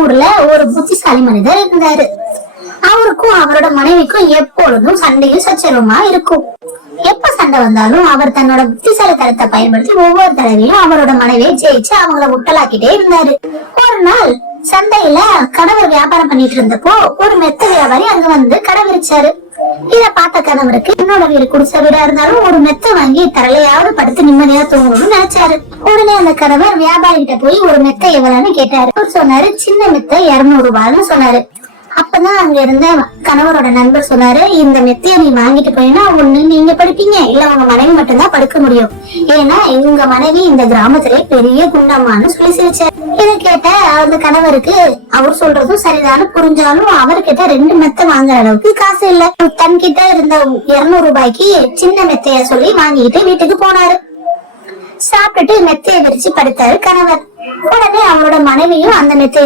ஊர்ல ஒரு புத்திசாலி மனிதர் இருந்தாரு. அவருக்கும் அவரோட மனைவிக்கும் எப்பொழுதும் சண்டையும் சச்சரவுமா இருக்கும். எப்ப சண்டை வந்தாலும் அவர் தன்னோட புத்திசாலித்தனத்தை பயன்படுத்தி ஒவ்வொரு தடவையும் அவரோட மனைவியை ஜெயிச்சு அவங்கள முட்டலாக்கிட்டே இருந்தாரு. ஒரு நாள் சந்தையில கணவர் வியாபாரம் பண்ணிட்டு இருந்தப்போ ஒரு மெத்த வியாபாரி அங்க வந்து கடை விரிச்சாரு. இத பார்த்த கணவருக்கு என்னோட வீடு குடிசை வீடா இருந்தாலும் ஒரு மெத்த வாங்கி தரலையாவது படுத்து நிம்மதியா தூங்கணும்னு நினைச்சாரு. உடனே அந்த கணவர் வியாபாரி கிட்ட போய் ஒரு மெத்த எவ்வளவுன்னு கேட்டாரு. அவர் சொன்னாரு, சின்ன மெத்த 200 ரூபாய்னு சொன்னாரு. அப்பதான் அங்க இருந்த கணவரோட நண்பர் சொன்னாரு, இந்த மெத்தைய நீ வாங்கிட்டு போயினா ஒண்ணு நீங்க படுப்பீங்க, இல்ல உங்க மனைவி மட்டும்தான் படுக்க முடியும். ஏன்னா உங்க மனைவி இந்த கிராமத்திலே பெரிய குண்டம்மான்னு சொல்லி சிரிச்சாரு. இதை கேட்ட அந்த கணவருக்கு அவர் சொல்றதும் சரிதானு புரிஞ்சாலும் அவர்கிட்ட 2 மெத்தை வாங்குற அளவுக்கு காசு இல்ல. தன்கிட்ட இருந்த 200 ரூபாய்க்கு சின்ன மெத்தைய சொல்லி வாங்கிட்டு வீட்டுக்கு போனாரு. சாப்பிட்டுட்டு மெத்தைய விரிச்சு படுத்தாரு கணவர். உடனே அவரோட மனைவியும் அந்த மெத்தையில